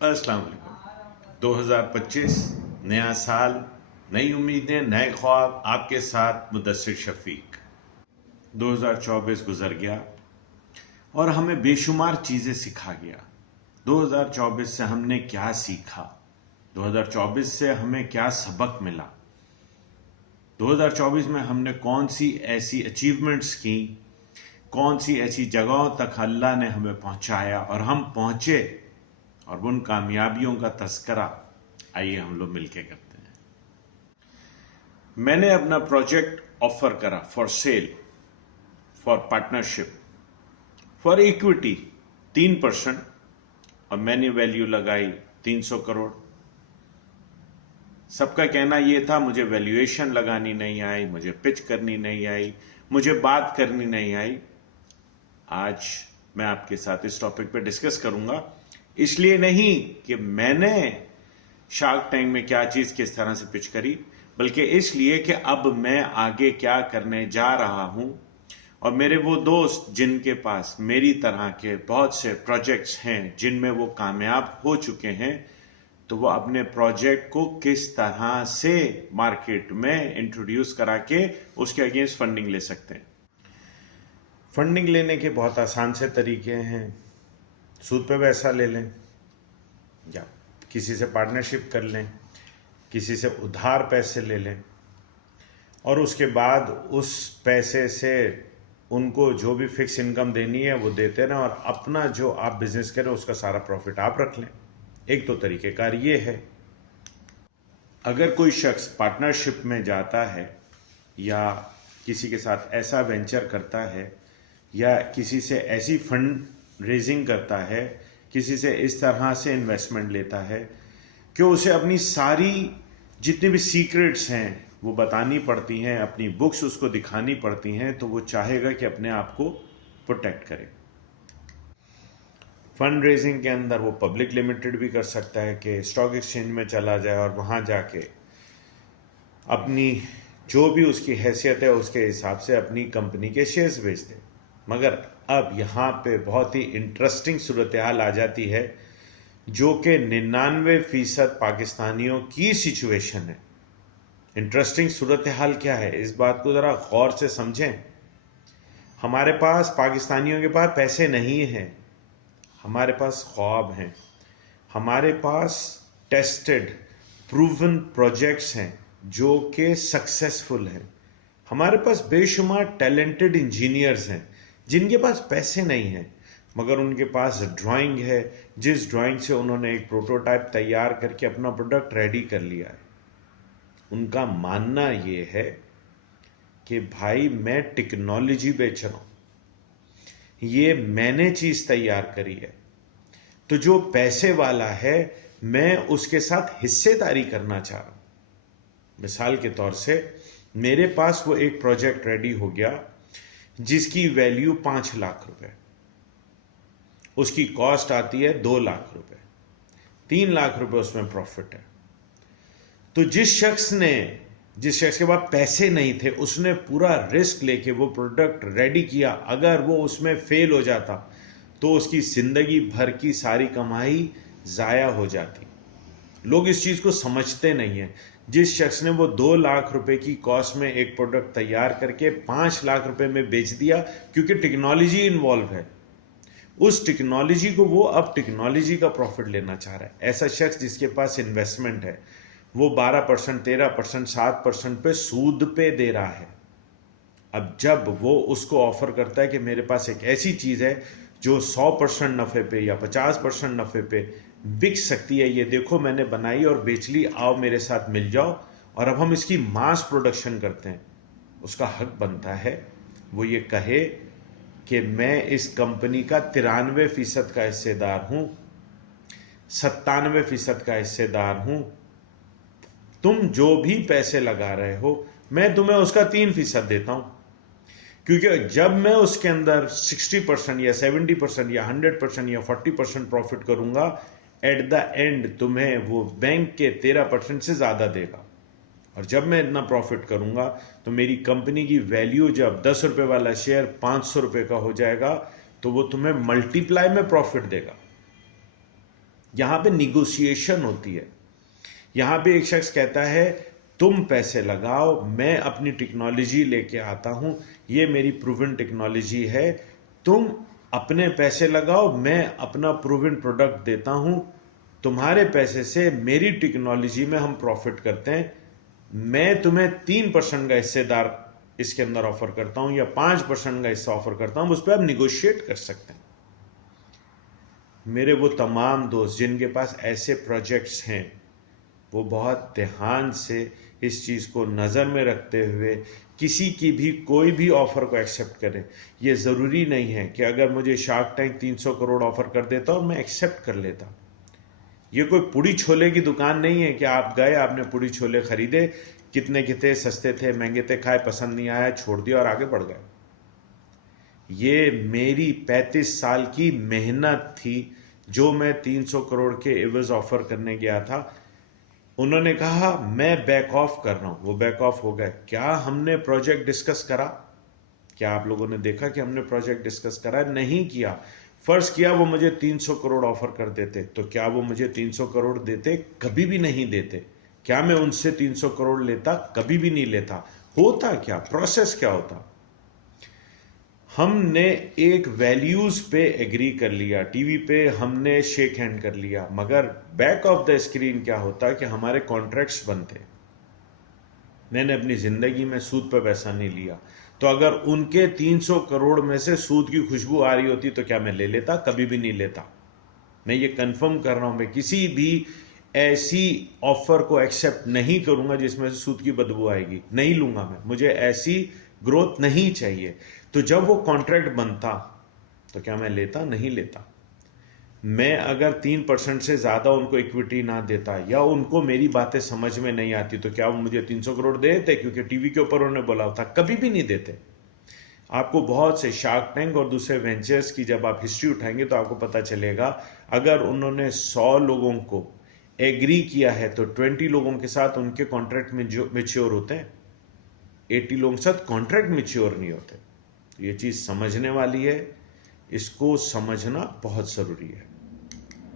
अस्सलाम वालेकुम। 2025 नया साल, नई उम्मीदें, नए ख्वाब। आपके साथ मुदस्सिर शफीक। 2024 गुजर गया और हमें बेशुमार चीजें सिखा गया। 2024 से हमने क्या सीखा, 2024 से हमें क्या सबक मिला, 2024 में हमने कौन सी ऐसी अचीवमेंट्स की, कौन सी ऐसी जगहों तक अल्लाह ने हमें पहुंचाया और हम पहुंचे, और उन कामयाबियों का तस्करा आइए हम लोग मिलके करते हैं। मैंने अपना प्रोजेक्ट ऑफर करा for sale, for partnership, for equity 3%, और मैंने वैल्यू लगाई 300 करोड़। सबका कहना यह था मुझे वैल्यूएशन लगानी नहीं आई, मुझे पिच करनी नहीं आई, मुझे बात करनी नहीं आई। आज मैं आपके साथ इस टॉपिक पे डिस्कस करूंगा, इसलिए नहीं कि मैंने शार्क टैंक में क्या चीज किस तरह से पिच करी, बल्कि इसलिए कि अब मैं आगे क्या करने जा रहा हूं। और मेरे वो दोस्त जिनके पास मेरी तरह के बहुत से प्रोजेक्ट्स हैं, जिनमें वो कामयाब हो चुके हैं, तो वो अपने प्रोजेक्ट को किस तरह से मार्केट में इंट्रोड्यूस करा के उसके अगेंस्ट फंडिंग ले सकते हैं। फंडिंग लेने के बहुत आसान से तरीके हैं। सूद पे पैसा ले लें, या किसी से पार्टनरशिप कर लें, किसी से उधार पैसे ले लें, और उसके बाद उस पैसे से उनको जो भी फिक्स इनकम देनी है वो देते रहें, और अपना जो आप बिजनेस करें उसका सारा प्रॉफिट आप रख लें। एक तो तरीकेकार ये है। अगर कोई शख्स पार्टनरशिप में जाता है या किसी के साथ ऐसा वेंचर करता है या किसी से ऐसी फंड रेजिंग करता है, किसी से इस तरह से इन्वेस्टमेंट लेता है कि उसे अपनी सारी जितनी भी सीक्रेट्स हैं वो बतानी पड़ती हैं, अपनी बुक्स उसको दिखानी पड़ती हैं, तो वो चाहेगा कि अपने आप को प्रोटेक्ट करे। फंड रेजिंग के अंदर वो पब्लिक लिमिटेड भी कर सकता है कि स्टॉक एक्सचेंज में चला जाए और वहाँ जाके अपनी जो भी उसकी हैसियत है उसके हिसाब से अपनी कंपनी के शेयर्स बेच दे। मगर अब यहाँ पे बहुत ही इंटरेस्टिंग सूरत हाल आ जाती है, जो कि 99% पाकिस्तानियों की सिचुएशन है। इंटरेस्टिंग सूरत हाल क्या है, इस बात को ज़रा गौर से समझें। हमारे पास, पाकिस्तानियों के पास पैसे नहीं हैं, हमारे पास ख्वाब हैं, हमारे पास टेस्टेड प्रूवन प्रोजेक्ट्स हैं जो कि सक्सेसफुल हैं, हमारे पास बेशुमार टैलेंटेड इंजीनियर्स हैं जिनके पास पैसे नहीं हैं, मगर उनके पास ड्राइंग है, जिस ड्राइंग से उन्होंने एक प्रोटोटाइप तैयार करके अपना प्रोडक्ट रेडी कर लिया है। उनका मानना ये है कि भाई मैं टेक्नोलॉजी बेच रहा हूं, ये मैंने चीज तैयार करी है, तो जो पैसे वाला है मैं उसके साथ हिस्सेदारी करना चाह रहा हूं। मिसाल के तौर से मेरे पास वो एक प्रोजेक्ट रेडी हो गया जिसकी वैल्यू 5 लाख रुपए, उसकी कॉस्ट आती है 2 लाख रुपए, 3 लाख रुपए उसमें प्रॉफिट है। तो जिस शख्स के पास पैसे नहीं थे, उसने पूरा रिस्क लेके वो प्रोडक्ट रेडी किया। अगर वो उसमें फेल हो जाता तो उसकी जिंदगी भर की सारी कमाई जाया हो जाती। लोग इस चीज को समझते नहीं है। जिस शख्स ने वो 2 लाख रुपए की कॉस्ट में एक प्रोडक्ट तैयार करके 5 लाख रुपए में बेच दिया, क्योंकि टेक्नोलॉजी इन्वॉल्व है, उस टेक्नोलॉजी को वो अब टेक्नोलॉजी का प्रॉफिट लेना चाह रहा है। ऐसा शख्स जिसके पास इन्वेस्टमेंट है वो 12%, 13%, 7% पे सूद पे दे रहा है। अब जब वो उसको ऑफर करता है कि मेरे पास एक ऐसी चीज है जो 100% नफे पे या 50% नफे पे बिक सकती है, ये देखो मैंने बनाई और बेच ली, आओ मेरे साथ मिल जाओ, और अब हम इसकी मास प्रोडक्शन करते हैं, उसका हक बनता है वो ये कहे कि मैं इस कंपनी का 93% का हिस्सेदार हूं, 97% का हिस्सेदार हूं, तुम जो भी पैसे लगा रहे हो मैं तुम्हें उसका 3% देता हूं। क्योंकि जब मैं उसके अंदर 60% या 70% या 100% या 40% प्रॉफिट करूंगा, एट द एंड तुम्हें वो बैंक के 13% से ज्यादा देगा। और जब मैं इतना प्रॉफिट करूंगा तो मेरी कंपनी की वैल्यू जब 10 रुपए वाला शेयर 500 रुपए का हो जाएगा, तो वो तुम्हें मल्टीप्लाई में प्रॉफिट देगा। यहां पे निगोशिएशन होती है। यहां पे एक शख्स कहता है तुम पैसे लगाओ, मैं अपनी टेक्नोलॉजी लेके आता हूं, ये मेरी प्रूवन टेक्नोलॉजी है, तुम अपने पैसे लगाओ, मैं अपना प्रूवन प्रोडक्ट देता हूं, तुम्हारे पैसे से मेरी टेक्नोलॉजी में हम प्रॉफिट करते हैं, मैं तुम्हें 3% का हिस्सेदार इसके अंदर ऑफर करता हूं या 5% का हिस्सा ऑफर करता हूं, उस पर आप निगोशिएट कर सकते हैं। मेरे वो तमाम दोस्त जिनके पास ऐसे प्रोजेक्ट्स हैं, वो बहुत ध्यान से इस चीज़ को नज़र में रखते हुए किसी की भी कोई भी ऑफर को एक्सेप्ट करें। ये ज़रूरी नहीं है कि अगर मुझे शार्क टैंक 300 करोड़ ऑफर कर देता और मैं एक्सेप्ट कर लेता। ये कोई पूड़ी छोले की दुकान नहीं है कि आप गए, आपने पूड़ी छोले खरीदे, कितने सस्ते थे महंगे थे, खाए, पसंद नहीं आया, छोड़ दिया और आगे बढ़ गए। ये मेरी 35 साल की मेहनत थी जो मैं 300 करोड़ के एवज ऑफर करने गया था। उन्होंने कहा मैं बैक ऑफ कर रहा हूं, वो बैक ऑफ हो गए। क्या हमने प्रोजेक्ट डिस्कस करा? क्या आप लोगों ने देखा कि हमने प्रोजेक्ट डिस्कस करा? नहीं किया। फर्ज किया वो मुझे 300 करोड़ ऑफर कर देते, तो क्या वो मुझे 300 करोड़ देते? कभी भी नहीं देते। क्या मैं उनसे 300 करोड़ लेता? कभी भी नहीं लेता। होता क्या, प्रोसेस क्या होता? हमने एक वैल्यूज पे एग्री कर लिया, टीवी पे हमने शेक हैंड कर लिया, मगर बैक ऑफ द स्क्रीन क्या होता कि हमारे कॉन्ट्रैक्ट्स बनते। मैंने अपनी जिंदगी में सूद पे पैसा नहीं लिया, तो अगर उनके 300 करोड़ में से सूद की खुशबू आ रही होती तो क्या मैं ले लेता? कभी भी नहीं लेता। मैं ये कंफर्म कर रहा हूं, मैं किसी भी ऐसी ऑफर को एक्सेप्ट नहीं करूंगा जिसमें से सूद की बदबू आएगी, नहीं लूंगा मैं। मुझे ऐसी ग्रोथ नहीं चाहिए। तो जब वो कॉन्ट्रैक्ट बनता तो क्या मैं लेता? नहीं लेता। मैं अगर 3% से ज्यादा उनको इक्विटी ना देता या उनको मेरी बातें समझ में नहीं आती तो क्या वो मुझे 300 करोड़ दे देते क्योंकि टीवी के ऊपर उन्होंने बोला था? कभी भी नहीं देते। आपको बहुत से शार्क टैंक और दूसरे वेंचर्स की जब आप हिस्ट्री उठाएंगे तो आपको पता चलेगा, अगर उन्होंने 100 लोगों को एग्री किया है तो 20 लोगों के साथ उनके कॉन्ट्रैक्ट में जो मेच्योर होते हैं, 80 लोगों के साथ कॉन्ट्रैक्ट मेच्योर नहीं होते। ये चीज समझने वाली है, इसको समझना बहुत जरूरी है।